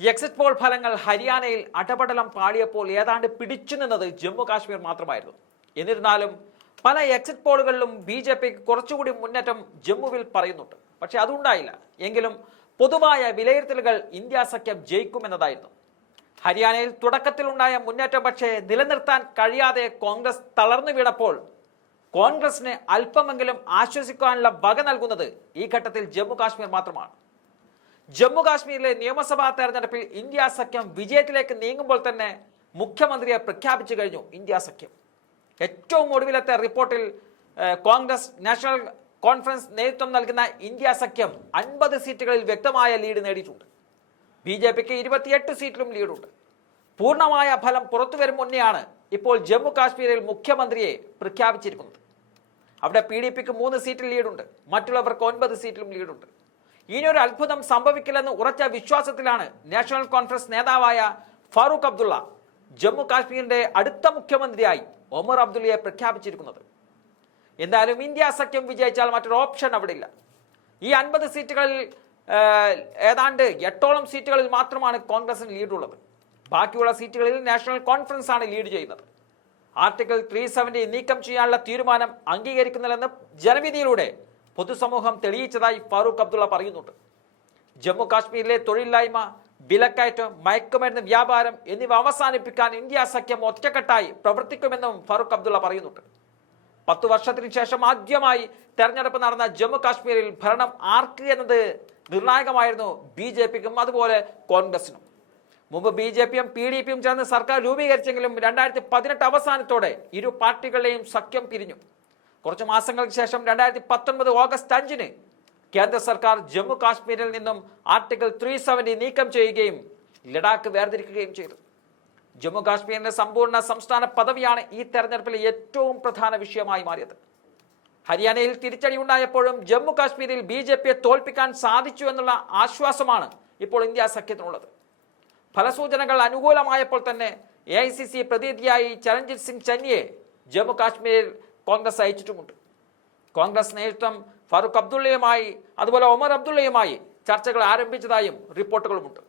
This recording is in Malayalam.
എക്സിറ്റ് പോൾ ഫലങ്ങൾ ഹരിയാനയിൽ അടപടലം പാളിയപ്പോൾ ഏതാണ്ട് പിടിച്ചു നിന്നത് ജമ്മു കാശ്മീർ മാത്രമായിരുന്നു. എന്നിരുന്നാലും പല എക്സിറ്റ് പോളുകളിലും ബി ജെ പിക്ക് കുറച്ചുകൂടി മുന്നേറ്റം ജമ്മുവിൽ പറയുന്നുണ്ട്. പക്ഷെ അതുണ്ടായില്ല. എങ്കിലും പൊതുവായ വിലയിരുത്തലുകൾ ഇന്ത്യ സഖ്യം ജയിക്കുമെന്നതായിരുന്നു. ഹരിയാനയിൽ തുടക്കത്തിലുണ്ടായ മുന്നേറ്റം പക്ഷേ നിലനിർത്താൻ കഴിയാതെ കോൺഗ്രസ് തളർന്നു വീണപ്പോൾ കോൺഗ്രസിന് അല്പമെങ്കിലും ആശ്വസിക്കാനുള്ള വക നൽകുന്നത് ഈ ഘട്ടത്തിൽ ജമ്മു കാശ്മീർ മാത്രമാണ്. ജമ്മു കാശ്മീരിലെ നിയമസഭാ തെരഞ്ഞെടുപ്പിൽ ഇന്ത്യ സഖ്യം വിജയത്തിലേക്ക് നീങ്ങുമ്പോൾ തന്നെ മുഖ്യമന്ത്രിയെ പ്രഖ്യാപിച്ചു കഴിഞ്ഞു ഇന്ത്യ സഖ്യം. ഏറ്റവും ഒടുവിലത്തെ റിപ്പോർട്ടിൽ കോൺഗ്രസ് നാഷണൽ കോൺഫറൻസ് നേതൃത്വം നൽകുന്ന ഇന്ത്യ സഖ്യം അൻപത് സീറ്റുകളിൽ വ്യക്തമായ ലീഡ് നേടിയിട്ടുണ്ട്. ബി ജെ പിക്ക് ഇരുപത്തിയെട്ട് സീറ്റിലും ലീഡുണ്ട്. പൂർണമായ ഫലം പുറത്തു വരും മുന്നെയാണ് ഇപ്പോൾ ജമ്മു കാശ്മീരിൽ മുഖ്യമന്ത്രിയെ പ്രഖ്യാപിച്ചിരിക്കുന്നത്. അവിടെ പി ഡി പിക്ക് മൂന്ന് സീറ്റിൽ ലീഡുണ്ട്. മറ്റുള്ളവർക്ക് ഒൻപത് സീറ്റിലും ലീഡുണ്ട്. ഇനിയൊരു അത്ഭുതം സംഭവിക്കില്ലെന്ന് ഉറച്ച വിശ്വാസത്തിലാണ് നാഷണൽ കോൺഫറൻസ് നേതാവായ ഫാറൂഖ് അബ്ദുള്ള ജമ്മു കാശ്മീരിന്റെ അടുത്ത മുഖ്യമന്ത്രിയായി ഒമർ അബ്ദുള്ളയെ പ്രഖ്യാപിച്ചിരിക്കുന്നത്. എന്തായാലും ഇന്ത്യ സഖ്യം വിജയിച്ചാൽ മറ്റൊരു ഓപ്ഷൻ അവിടെ ഇല്ല ഈ അൻപത് സീറ്റുകളിൽ ഏതാണ്ട് എട്ടോളം സീറ്റുകളിൽ മാത്രമാണ് കോൺഗ്രസിന് ലീഡുള്ളത് ബാക്കിയുള്ള സീറ്റുകളിൽ നാഷണൽ കോൺഫറൻസ് ആണ് ലീഡ് ചെയ്യുന്നത്. ആർട്ടിക്കിൾ ത്രീ സെവന്റി നീക്കം ചെയ്യാനുള്ള തീരുമാനം അംഗീകരിക്കുന്നില്ലെന്ന് ജനവിധിയിലൂടെ പൊതുസമൂഹം തെളിയിച്ചതായി ഫാറൂഖ് അബ്ദുള്ള പറയുന്നുണ്ട്. ജമ്മു കാശ്മീരിലെ തൊഴിലില്ലായ്മ വിലക്കയറ്റം മയക്കുമരുന്ന് വ്യാപാരം എന്നിവ അവസാനിപ്പിക്കാൻ ഇന്ത്യ സഖ്യം ഒറ്റക്കെട്ടായി പ്രവർത്തിക്കുമെന്നും ഫാറൂഖ് അബ്ദുള്ള പറയുന്നുണ്ട്. പത്തു വർഷത്തിന് ശേഷം ആദ്യമായി തെരഞ്ഞെടുപ്പ് നടന്ന ജമ്മു കാശ്മീരിൽ ഭരണം ആർക്ക് എന്നത് നിർണായകമായിരുന്നു ബി ജെ പിക്കും അതുപോലെ കോൺഗ്രസിനും. മുമ്പ് ബി ജെ പിയും പി ഡി പിയും ചേർന്ന് സർക്കാർ രൂപീകരിച്ചെങ്കിലും രണ്ടായിരത്തി പതിനെട്ട് അവസാനത്തോടെ ഇരു പാർട്ടികളുടെയും സഖ്യം പിരിഞ്ഞു. കുറച്ച് മാസങ്ങൾക്ക് ശേഷം രണ്ടായിരത്തി പത്തൊൻപത് ഓഗസ്റ്റ് അഞ്ചിന് കേന്ദ്ര സർക്കാർ ജമ്മു കാശ്മീരിൽ നിന്നും ആർട്ടിക്കിൾ ത്രീ സെവന്റി നീക്കം ചെയ്യുകയും ലഡാക്ക് വേർതിരിക്കുകയും ചെയ്തു. ജമ്മു കാശ്മീരിന്റെ സമ്പൂർണ സംസ്ഥാന പദവിയാണ് ഈ തെരഞ്ഞെടുപ്പിലെ ഏറ്റവും പ്രധാന വിഷയമായി മാറിയത്. ഹരിയാനയിൽ തിരിച്ചടി ഉണ്ടായപ്പോഴും ജമ്മു കാശ്മീരിൽ ബി ജെ പിയെ തോൽപ്പിക്കാൻ സാധിച്ചു എന്നുള്ള ആശ്വാസമാണ് ഇപ്പോൾ ഇന്ത്യ സഖ്യത്തിനുള്ളത്. ഫലസൂചനകൾ അനുകൂലമായപ്പോൾ തന്നെ എ ഐ സി സി പ്രതിനിധിയായി ചരൺജിത് സിംഗ് ചന്നിയെ ജമ്മു കാശ്മീരിൽ കോൺഗ്രസ് അയച്ചിട്ടുമുണ്ട്. കോൺഗ്രസ് നേതൃത്വം ഫാറൂഖ് അബ്ദുള്ളയുമായി അതുപോലെ ഒമർ അബ്ദുള്ളയുമായി ചർച്ചകൾ ആരംഭിച്ചതായും റിപ്പോർട്ടുകളുമുണ്ട്.